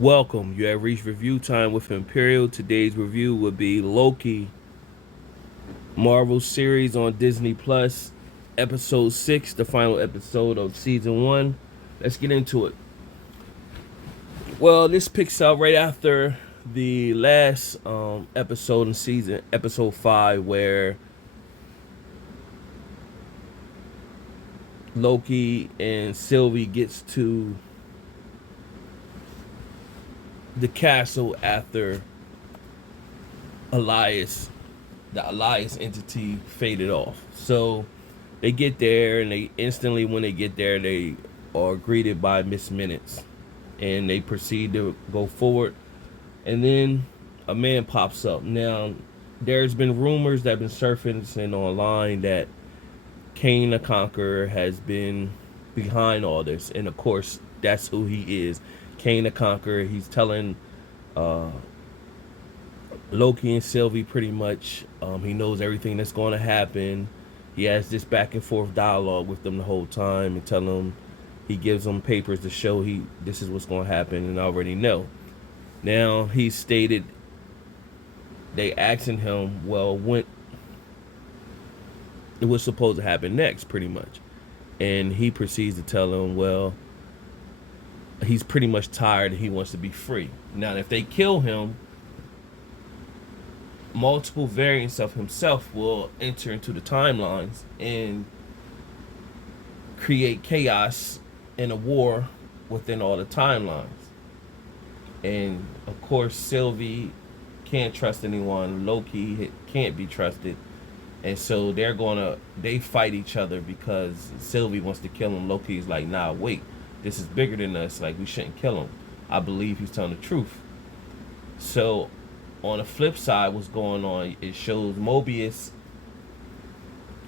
Welcome. You have reached review time with Imperial. Today's review will be Loki, Marvel series on Disney Plus, episode 6, the final episode of season 1. Let's get into it. Well, this picks up right after the last episode in season, episode 5, where Loki and Sylvie gets to the castle after Elias, the Elias entity faded off. So they get there, and they instantly, when they get there, they are greeted by Miss Minutes, and they proceed to go forward. And then a man pops up. Now, there's been rumors that have been surfacing online that Kane the Conqueror has been behind all this, and of course, that's who he is. Kane the Conqueror. He's telling uh, Loki and Sylvie pretty much. He knows everything that's going to happen. He has this back and forth dialogue with them the whole time and telling them, he gives them papers to show this is what's going to happen, and I already know. Now he stated, they asking him, well, when it was supposed to happen next, pretty much, and he proceeds to tell them, well, he's pretty much tired and he wants to be free. Now, if they kill him, multiple variants of himself will enter into the timelines and create chaos and a war within all the timelines. And of course, Sylvie can't trust anyone. Loki can't be trusted. And so they fight each other because Sylvie wants to kill him. Loki's like, nah, wait, this is bigger than us. Like, we shouldn't kill him. I believe he's telling the truth. So on the flip side, what's going on, it shows Mobius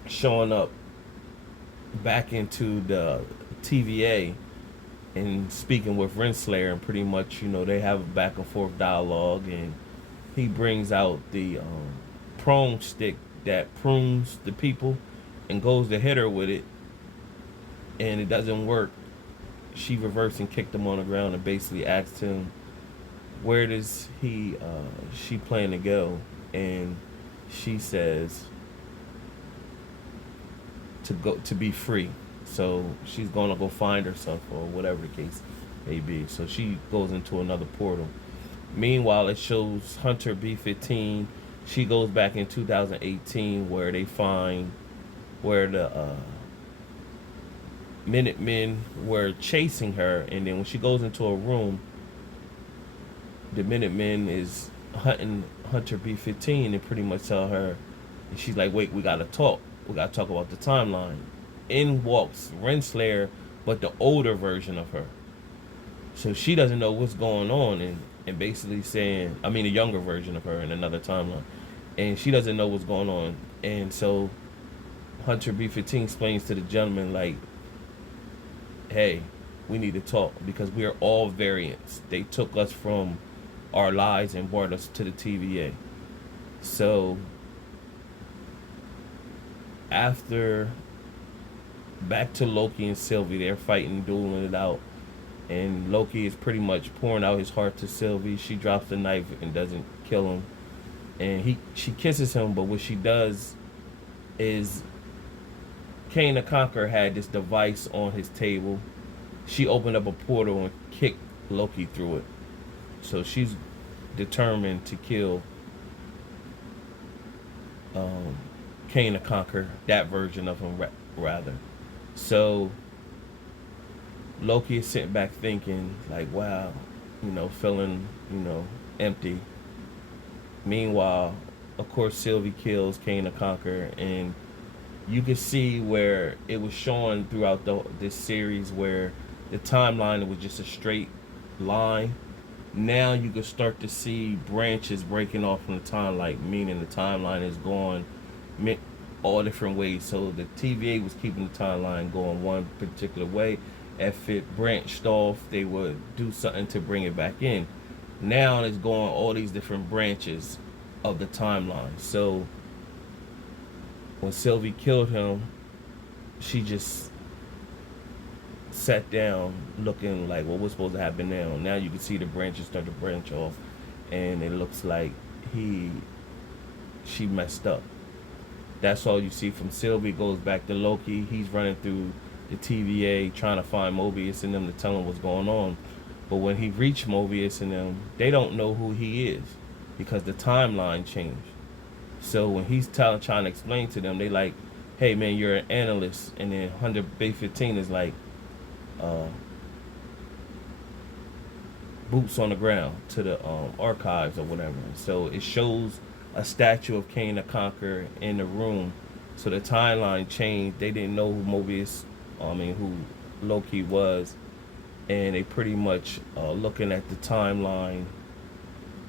showing up back into the TVA and speaking with Renslayer, and pretty much, they have a back and forth dialogue, and he brings out the prune stick that prunes the people and goes to hit her with it, and it doesn't work. She reversed and kicked him on the ground and basically asked him, where does she plan to go? And she says to be free. So she's gonna go find herself, or whatever the case may be. So she goes into another portal. Meanwhile, it shows Hunter B-15. She goes back in 2018, where they find where the Minutemen were chasing her, and then when she goes into a room, the Minutemen is hunting Hunter B-15 and pretty much tell her, and she's like, wait, we gotta talk. We gotta talk about the timeline. In walks Renslayer, but the older version of her. So she doesn't know what's going on, and basically saying, I mean, a younger version of her in another timeline. And she doesn't know what's going on. And so Hunter B-15 explains to the gentleman, like, hey, we need to talk because we are all variants. They took us from our lives and brought us to the TVA. So after, back to Loki and Sylvie, they're fighting, dueling it out, and Loki is pretty much pouring out his heart to Sylvie. She drops the knife and doesn't kill him, and she kisses him, but what she does is, Kane the Conqueror had this device on his table. She opened up a portal and kicked Loki through it. So she's determined to kill Kane the Conqueror, that version of him, rather. So Loki is sitting back thinking, like, wow, feeling, empty. Meanwhile, of course, Sylvie kills Kane the Conqueror, and you can see where it was showing throughout this series where the timeline was just a straight line. Now you can start to see branches breaking off from the timeline, meaning the timeline is going all different ways. So the TVA was keeping the timeline going one particular way. If it branched off, they would do something to bring it back in. Now it's going all these different branches of the timeline. So when Sylvie killed him, she just sat down looking like, well, what's supposed to happen now? Now you can see the branches start to branch off, and it looks like she messed up. That's all you see from Sylvie. Goes back to Loki. He's running through the TVA trying to find Mobius and them to tell him what's going on. But when he reached Mobius and them, they don't know who he is because the timeline changed. So when he's trying to explain to them, they like, hey man, you're an analyst. And then 100 Bay 15 is like, boots on the ground to the archives or whatever. So it shows a statue of Kane the Conqueror in the room. So the timeline changed. They didn't know who who Loki was, and they pretty much looking at the timeline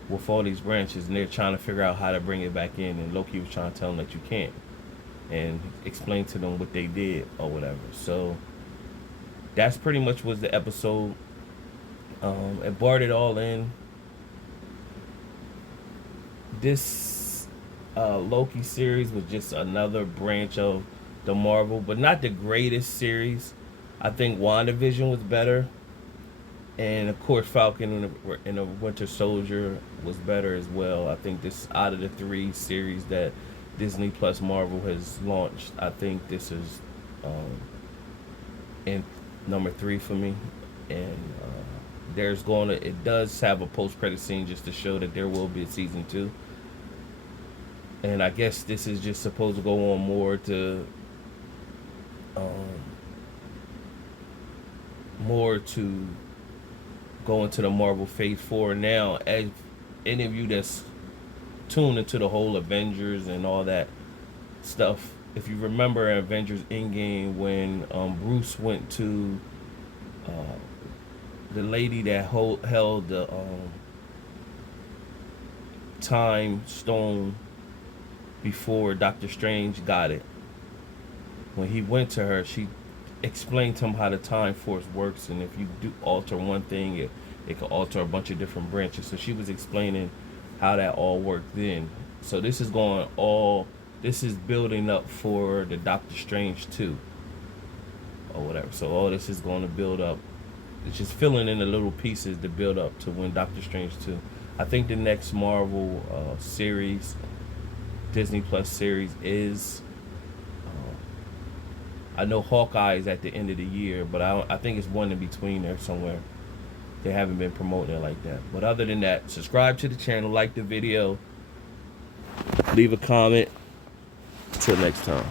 with all these branches, and they're trying to figure out how to bring it back in. And Loki was trying to tell them that you can't, and explain to them what they did or whatever. So that's pretty much was the episode. It brought it all in. This Loki series was just another branch of the Marvel, but not the greatest series. I think WandaVision was better, and of course Falcon and the Winter Soldier was better as well. I think this, out of the 3 series that Disney Plus Marvel has launched, I think this is in number 3 for me. And it does have a post-credit scene just to show that there will be a season 2. And I guess this is just supposed to go on more to go into the Marvel Phase 4 now. As any of you that's tuned into the whole Avengers and all that stuff, if you remember Avengers Endgame, when Bruce went to the lady that held the time stone before Doctor Strange got it. When he went to her, she explained to him how the time force works, and if you do alter one thing, it can alter a bunch of different branches. So she was explaining how that all worked then. So this is building up for the Doctor Strange 2 or whatever. So all this is going to build up. It's just filling in the little pieces to build up to when Doctor Strange 2. I think the next Marvel series, Disney Plus series, is I know Hawkeye is at the end of the year, but I think it's one in between there somewhere. They haven't been promoting it like that. But other than that, subscribe to the channel, like the video, leave a comment. Till next time.